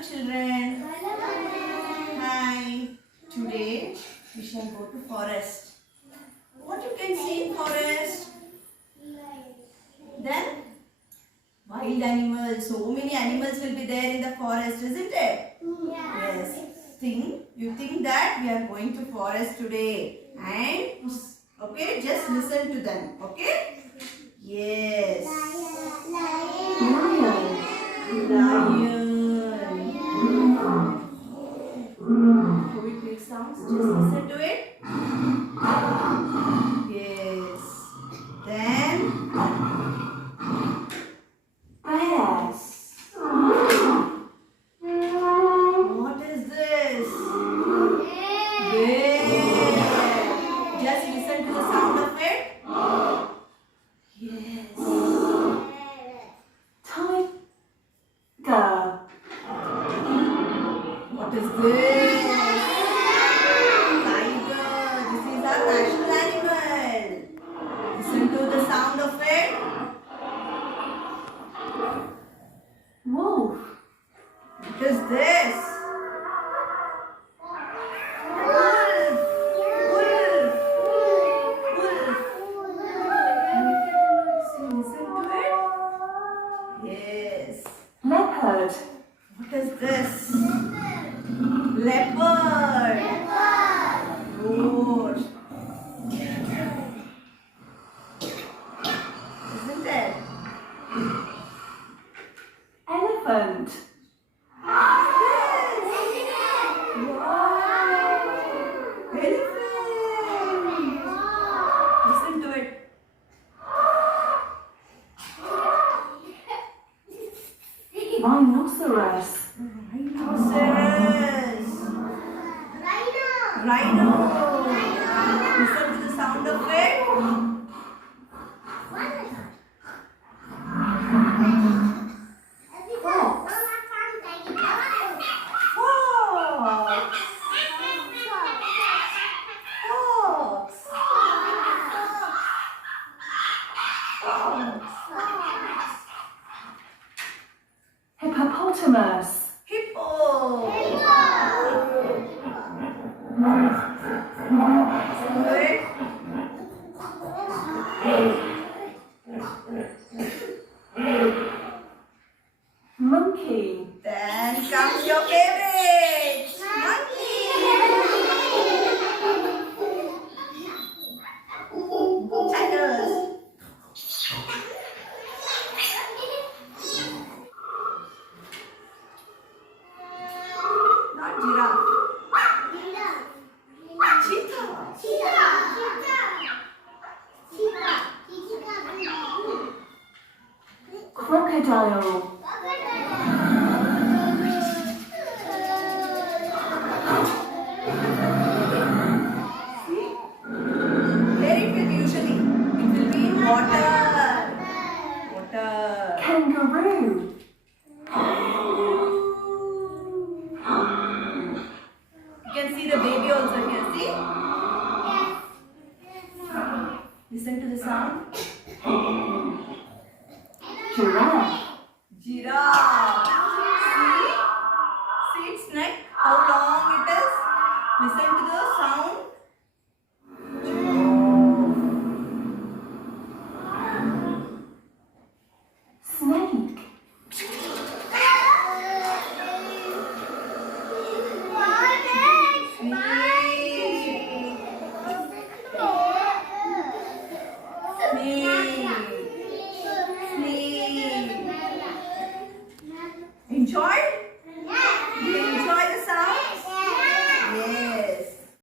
Hello children. Hi. Today we shall go to forest. What you can see in forest? Then wild animals. So many animals will be there in the forest, isn't it? Yes. You think that we are going to forest today, and okay, just listen to them. Okay? Yes. Lion. How it makes sounds? Just listen to it. Yes. Then bears. What is this? Bear. Just listen to the sound of it. Yes. Tiger. What is this? Tiger. This is our national animal. Listen to the sound of it. Wolf. What is this? Wolf. Wolf. Wolf. Listen to it. Yes. Leopard. What is this? Leopard. Good. Isn't it? Elephant. Yes. Wow. Elephant. Listen to it. Rhinoceros. Rhinoceros. Rhino. Listen to the sound of it. Fox. Fox. Hippopotamus. Hippo. Good. Monkey. Then comes your favorite. Monkey. Tigers. Not giraffe. Cheetah. Crocodile. See? Where it will be usually? It will be in water. Kangaroo. You can see the baby also here. See? Listen to the sound. Giraffe. See its neck, how long it is. Listen to the sound. Snake. Enjoy.